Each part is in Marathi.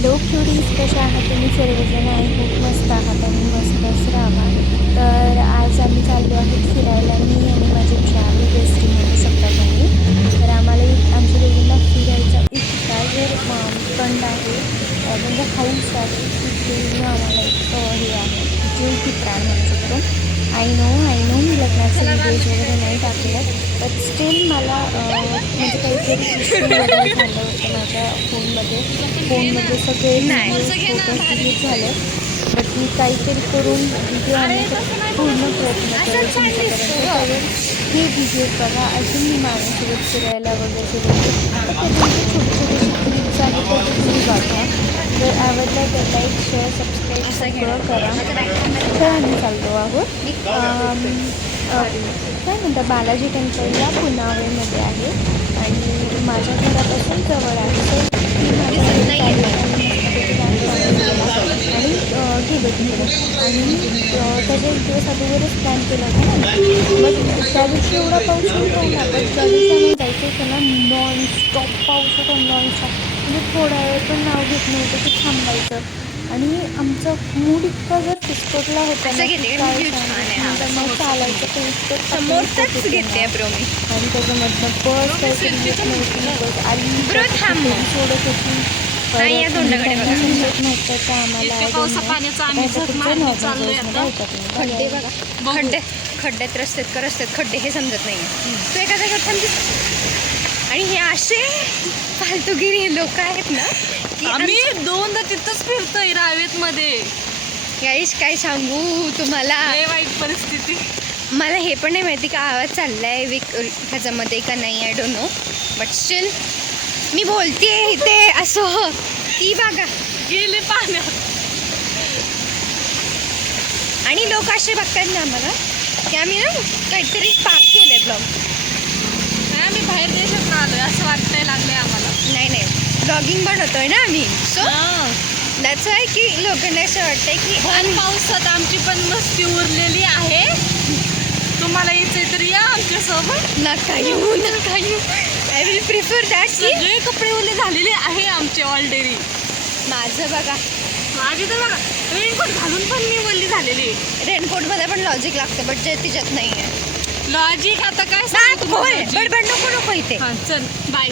हॅलो क्युडीज, कशा आहात तुम्ही सर्वजण? आय खूप मस्त आहात आणि मस्तच राहा. तर आज आम्ही चाललो आहोत फिरायला, मी आणि माझी ट्रॅव्हल बेस्टी म्हणू शकता तुम्ही. तर आम्हाला आमच्या दोघींना फिरायचा इतका जर कंड आहे, म्हणजे हाऊस आहे की पूर्ण आम्हाला एक हे आहे, जीव की प्राण म्हणू शकतो. आय नो मी लग्नाचे व्हिडिओज वगैरे नाही टाकले, बट स्टील मला म्हणजे काहीतरी इश्यू वगैरे झालं होतं माझ्या फोनमध्ये सगळे फोटोज डिलीट झाले. बट मी काहीतरी करून व्हिडिओ आणण्याचा पूर्ण प्रयत्न केला तुमच्यापर्यंत. तर हे व्हिडिओज बघा, अजून मी माझ्यासोबत फिरायला वगैरे गेले त्याच्यामध्ये छोटे छोटेसे क्लिप्स आहेत, तर ते तुम्ही बघा. जर आवडला तर लाईक, शेअर, सबस्क्राईब सगळं करा. तर आम्ही चाललो आहोत काय म्हणतात, बालाजी टेम्पलला पुनावळेमध्ये आहे आणि माझ्या घरापासून जवळ आहे. तर ती माझ्या आणि गेलो तिकडे आणि त्याच्या एक दिवस अगोदरच प्लॅन केला होता ना. मग त्या दिवशी एवढा पाऊस नव्हता ना, पण ज्या दिवशी आम्ही जायचं होतं ना, नॉनस्टॉप पाऊस होता, नॉनस्टॉप. म्हणजे थोडा वेळ पण नाव घेत नव्हतं की थांबायचं. आणि आमचा मूड इतका जर फिस्कटला होता ना, मग चालायचं ते इतकं आणि त्याच्यामधनं बस काहीतरी येत नव्हती, बस आली सोडत होती. नव्हतं तर आम्हाला खड्ड्यात रस्त्यात खड्डे हे समजत नाही. तू एका जागेवर थांबतीस आणि हे असे फालतूगिरी लोक आहेत ना, की आम्ही दोनदा तिथंच फिरतोय रावेत मध्ये. गाईस काय सांगू तुम्हाला, वाईट परिस्थिती. मला हे पण नाही माहिती का आवाज चाललाय ह्याच्यामध्ये का नाही, I don't know. But still मी बोलतेय इथे असं. ती बघा गेले पाण्यात आणि लोक असे बघतात ना आम्हाला की आम्ही ना काहीतरी पाप केलंय. आम्ही बाहेर देशात आलोय असं वाटायला लागलंय आम्हाला. नाही ब्लॉगिंग बनवतोय ना आम्ही, सो दॅट्स वाय की लोकांना असं वाटतंय की पावसात आमची पण मस्ती उरलेली आहे. तुम्हाला यायचंय तर या आमच्यासोबत. नका येऊ. I will prefer that. सगळे कपडे ओले झालेले आहे आमचे ऑलरेडी. माझं बघा, माझी तर बघा रेनकोट घालून पण मी ओली झालेली. रेनकोटमध्ये पण लॉजिक लागतं, बट जे तिच्यात नाही आहे लॉजिक. आता काय बडबड नको इथे. चल बाय.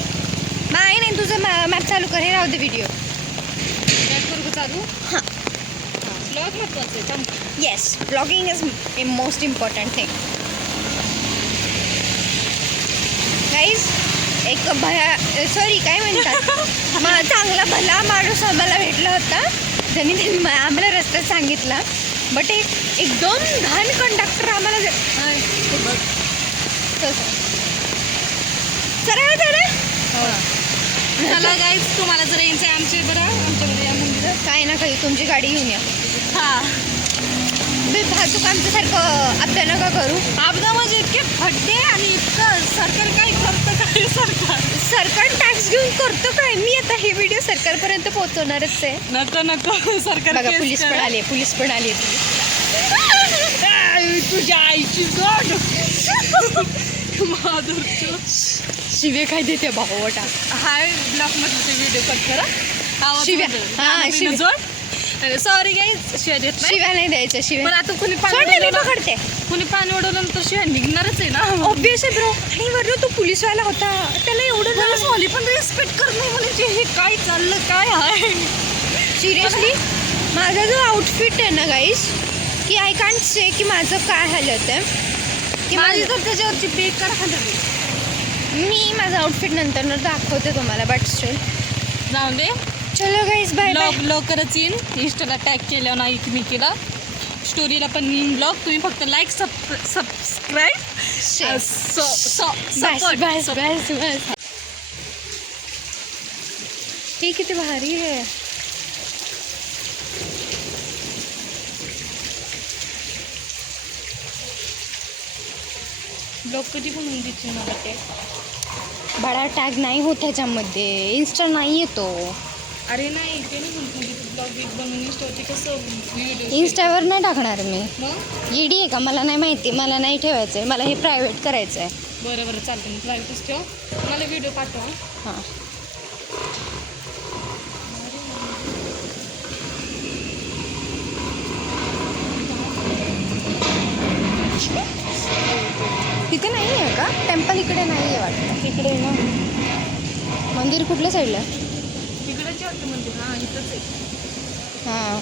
नाही तुझं मॅप चालू कर, हे राहू दे व्हिडिओ. चालू. हां, ब्लॉग महत्वाचं आहे. Yes, blogging is a most important thing. Guys, एक काय म्हणतात चांगला भला माणूस आम्हाला भेटला होता, ज्यांनी आम्हाला रस्ता सांगितला. बट एकदम घाण कंडक्टर आम्हाला सरळ चला गाईज, तुम्हाला जर यायचं आहे आमच्याकडे या मंदिरात, काय ना काही तुमची गाडी घेऊन या. हां, भाजूक आमच्यासारखं आपल्या नका करू. अपघात म्हणजे इतके खड्डे आणि इतकं सरकार काय करतं काय. सरकार टॅक्स घेऊन करतो काय? मी आता हे व्हिडिओ सरकारपर्यंत पोहोचवणारच आहे. नको सरकार. बघा, पोलीस पण आले. तुझ्या आईची जोड शिवे काय देते भावटा. हाय, ब्लॉक मध्ये ते व्हिडिओ कट करा. शिव्या जोड. सॉरी गाईज, शिव्या देत नाही. शिव्या नाही द्यायचं. शिव्या पण आता कुणी पकडते. कुणी पाणी उडवलं तर शिव्या निघणारच आहे ना. Obviously bro. आणि वरून तो पोलीसवाला होता, त्याला एवढं पोलीसवाली पण रिस्पेक्ट करत नाही म्हणजे हे काय चाललं काय आहे. सिरियसली माझा जो आउटफिट आहे ना गाईज, की आय कांट से की माझं काय हालत आहे की माझी तर त्याच्यावरची बेकार हालत. मी माझं आउटफिट नंतर दाखवते तुम्हाला, बट स्टील जाऊ दे. चलो गाईज, बाय बाय. लवकरच येईन. इंस्टाला टॅग केल्यावर नाही मी केला, स्टोरीला पण येईन ब्लॉग. तुम्ही फक्त लाईक, सबस्क्राईब, बस. हे किती भारी आहे. ब्लॉग कधी पण होऊन देतील मला ते. बडा टॅग नाही होत त्याच्यामध्ये, इन्स्टा नाही येतो. अरे नाही, ते नाही म्हणतो ब्लॉग बनवून इंस्टावरती कसं व्हिडिओ. इन्स्टावर नाही टाकणार मी. मग ईडी आहे का? मला नाही माहिती, मला नाही ठेवायचं आहे, मला हे प्रायव्हेट करायचं आहे. बरं चालतं, मी प्रायव्हेटच ठेव. मला व्हिडिओ पाठवा. हां. टेम्पल इकडे नाही आहे वाटतं. तिकडे ना मंदिर कुठल्या साईडला? तिकडेच वाटतं मंदिर. हां इथंच आहे. हां.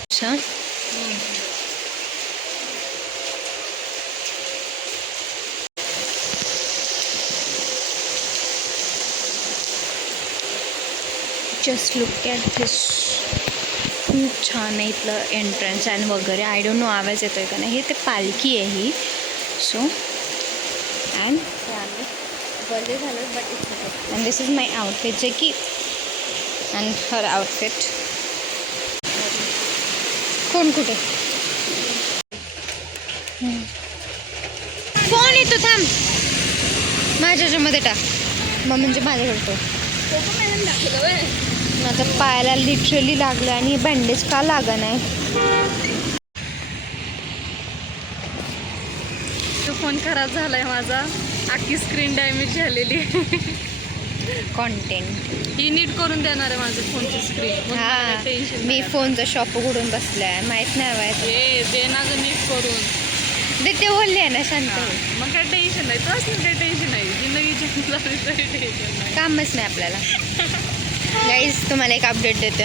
अच्छा. जस्ट लुक ॲट दिस. खूप छान आहे इथलं एंट्रन्स आणि वगैरे. आय डोंट नो आवाज येतोय का नाही. हे ते पालखी आहे ही. सो अँड बर्थडे झालं but it's and this is my outfit जे की अँड हर आउटफिट. कोण कुठे फोन येतो थांब. माझ्याच्यामध्ये टाक मग म्हणजे माझ्याकडे. माझ्या पायाला लिटरली लागलं आणि बँडेज का लागा नाही. तो फोन खराब झालाय माझा. अख्खी स्क्रीन डॅमेज झालेली. कॉन्टेंट ही नीट करून देणार आहे माझ्या फोनची स्क्रीन. हां टेन्शन मी फोनचं शॉप उघडून बसले आहे. माहीत नाही माहीत दे ना गं नीट करून. ते बोलले आहे ना शांत. मग काय टेन्शन नाही. तुलाच नाही काही टेन्शन नाही. जिंदगीची तरी टेन्शन नाही. कामच नाही आपल्याला. गाईज तुम्हाला एक अपडेट देते.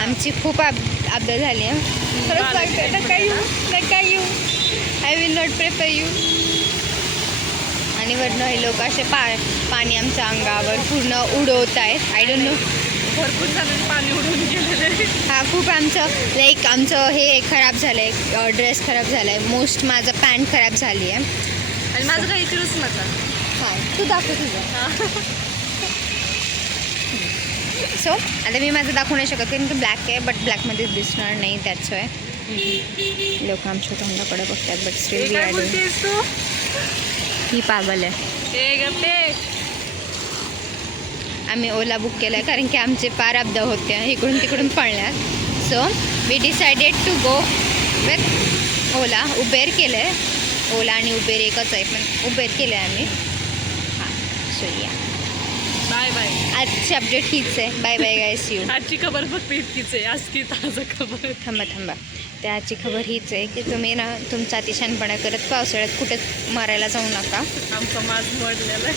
आमची खूप अपडेट झाली आहे. खरंच सांगते नका you I will not prefer you. आणि वरनं हे लोक असे पाणी आमच्या अंगावर पूर्ण उडवत आहेत. I don't no. भरपूर जणांनी पाणी उडवून गेलेले. हा खूप आमचं लाईक आमचं हे खराब झालं आहे. ड्रेस खराब झाला आहे. मोस्ट माझं पॅन्ट खराब झाली आहे. आणि माझं काही इकडंच नका. हां तू दाखव तुझं. सो आता मी माझं दाखवू नाही शकत कारण की ब्लॅक आहे. बट ब्लॅकमध्ये दिसणार नाही. दॅट्स वाय लोक आमच्या तोंडाकडे बघतात. बट स्टील काय बोलतेस तू? ही पागल आहे. आम्ही ओला बुक केला आहे कारण की आमचे पार अपदा होते इकडून तिकडून पळण्यात. So we decided to go with Ola. Uber केलं आहे. ओला आणि उबेर एकच आहे पण उबेर केलं आहे आम्ही. हां सो या बाय बाय. आजची अपडेट हीच आहे. Bye bye guys you. आजची खबर फक्त इतकीच आहे. आज की ताजा खबर. थांबा त्याची खबर हीच आहे की तुम्ही ना तुमचा अतिशहाणपणा करत पावसाळ्यात कुठेच मारायला जाऊ नका. आमचा माज मोडलेला.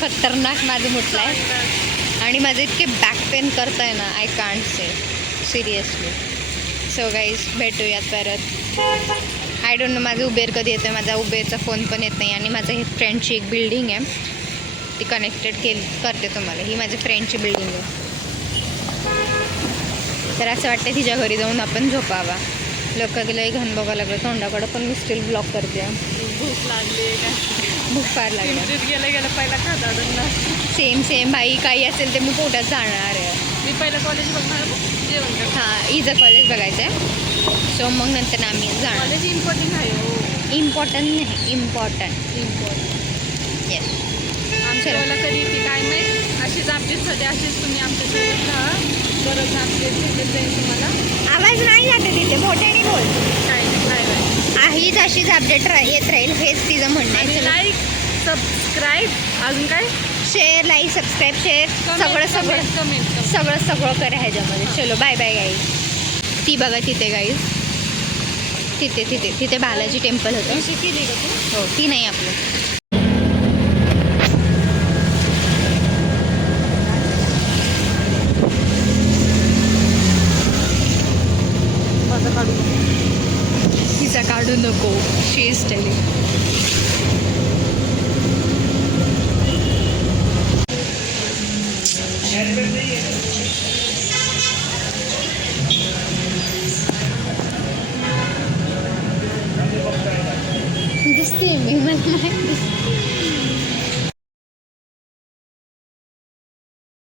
खतरनाक माझं मुठला आहे आणि माझे इतके बॅक पेन करत आहे ना. I can't say seriously. So guys भेटूयात परत. आय डोंट नो माझं उबेर कधी येतं. माझा उबेरचा फोन पण येत नाही. आणि माझं हे फ्रेंडची एक बिल्डिंग आहे ती कनेक्टेड करते तुम्हाला. ही माझी फ्रेंडची बिल्डिंग आहे. तर असं वाटतं तिच्या घरी जाऊन आपण झोपावा. लोक गेलं घन बघायला लागलं तोंडाकडं पण मी स्टील ब्लॉक करते. भूक लागली काय? भूक फार लागली. गेलं पहिला खाता. सेम भाई काही असेल ते मी पोटात जाणार आहे. मी पहिलं कॉलेज बघणार जेवण कर. हां इजं कॉलेज बघायचं आहे. सो मग नंतर आम्ही जाणार. कॉलेज इम्पॉर्टंट आहे. हो इम्पॉर्टंट नाही इम्पॉर्टंट. येस. आमच्याला कधी येते काय नाही. अशीच अपडेटसाठी अशीच तुम्ही आमच्यासोबत राहा. बरंच अपडेट भेटत जाईल तुम्हाला. आवाज नाही जाते तिथे मोठ्याने बोल. काय नाही. हीच अशीच अपडेट येत राहील हेच तिचं म्हणणं आहे. लाईक सबस्क्राईब अजून काय शेअर लाईक सबस्क्राईब शेअर सगळं करा ह्याच्यामध्ये. चलो बाय बाय गाईज. ती बघा तिथे गाईज तिथे बालाजी टेम्पल होतं. केली का तू? हो ती नाही आपलं. तिचा काढू नको. शी इज टेलिंग. दिसते मी मला नाही दिसते.